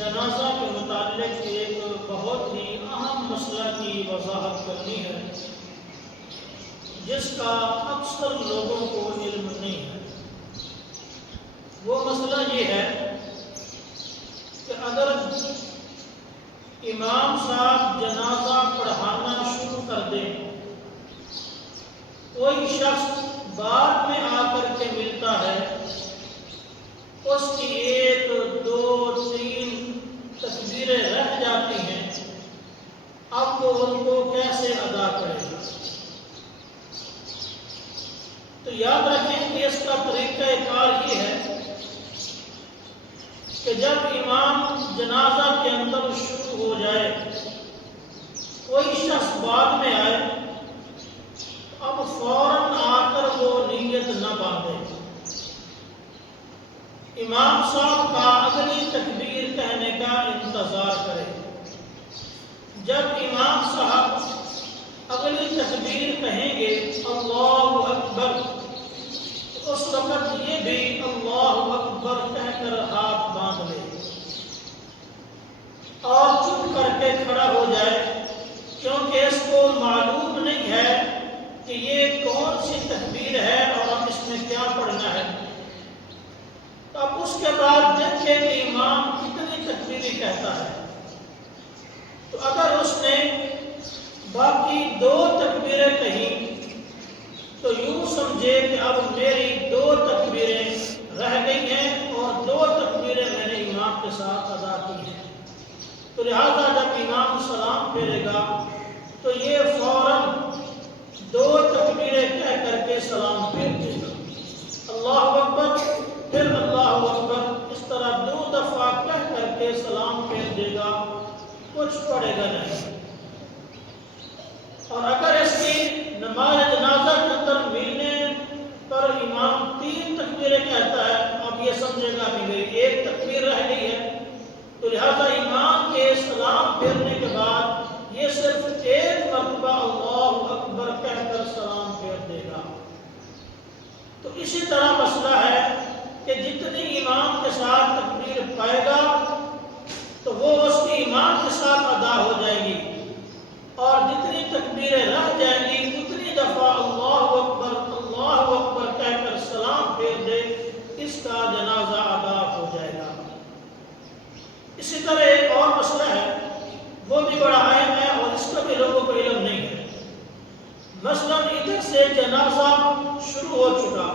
جنازہ کے متعلق ایک بہت ہی اہم مسئلہ کی وضاحت کرنی ہے جس کا اکثر لوگوں کو علم نہیں ہے۔ وہ مسئلہ یہ ہے کہ اگر امام صاحب جنازہ پڑھانا شروع کر دیں، کوئی شخص بعد میں آ کر کے ملتا ہے، اس کی ایک دو تین تکبیریں رہ جاتی ہیں، اب وہ ان کو کیسے ادا کرے گا؟ تو یاد رکھیں کہ اس کا طریقہ کار یہ ہے کہ جب امام جنازہ کے اندر شروع ہو جائے، کوئی شخص بعد میں آئے، اب فوراً آ کر وہ نیت نہ باندھے، امام صاحب کا اگلی تکبیر کہنے کا انتظار کرے۔ جب امام صاحب اگلی تکبیر کہیں گے اللہ اکبر، اس وقت یہ بھی اللہ اکبر کہہ کر ہاتھ باندھ لے اور چپ کر کے کھڑا ہو جائے، کیونکہ اس کو معلوم نہیں ہے کہ یہ کون سی تکبیر ہے اور اب اس میں کیا پڑھنا ہے۔ اب اس کے بعد دیکھیں کہ امام کتنی تکبیریں کہتا ہے، تو اگر اس نے باقی دو تکبیریں کہیں تو یوں سمجھے کہ اب میری دو تکبیریں رہ گئی ہیں اور دو تکبیریں میں نے امام کے ساتھ ادا کی ہیں، تو لہذا جب امام سلام پھیرے گا تو یہ فوراً دو تکبیریں کہہ کر کے سلام پھیر دے گا، اللہ اکبر پھر اللہ اکبر، اس طرح دو دفعہ کہہ کر کے سلام پھیر دے گا، کچھ پڑھے گا نہیں۔ اور اگر اس کی نماز جنازہ کے اندر ملنے پر امام تین تکبیریں کہتا ہے، اب یہ سمجھے گا کہ میری ایک تکبیر رہ گئی ہے، تو لہذا امام کے سلام پھیرنے کے بعد یہ صرف ایک مرتبہ اللہ اکبر کہہ کر سلام پھیر دے گا۔ تو اسی طرح مسئلہ ہے کہ جتنی امام کے ساتھ تکبیر پائے گا تو وہ اس کی امام کے ساتھ ادا ہو جائے گی، اور جتنی تکبیریں رہ جائیں گی اتنی دفعہ اللہ اکبر کہہ کر سلام پھیر دے، اس کا جنازہ ادا ہو جائے گا۔ اسی طرح ایک اور مسئلہ ہے، وہ بھی بڑا اہم ہے اور اس کا بھی لوگوں کو علم نہیں ہے۔ مثلا ادھر سے جنازہ شروع ہو چکا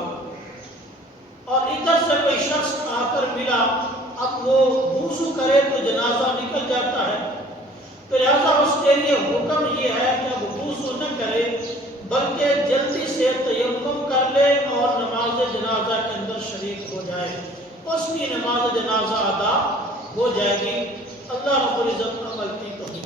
اور ادھر سے کوئی شخص آ کر ملا، اب وہ وضو کرے تو جنازہ نکل جاتا ہے، تو لہذا اس کے لیے حکم یہ ہے کہ اب وضو نہ کرے بلکہ جلدی سے تیمم کر لے اور نماز جنازہ کے اندر شریک ہو جائے، اس کی نماز جنازہ ادا ہو جائے گی۔ اللہ رب العزت عمل کی توفیق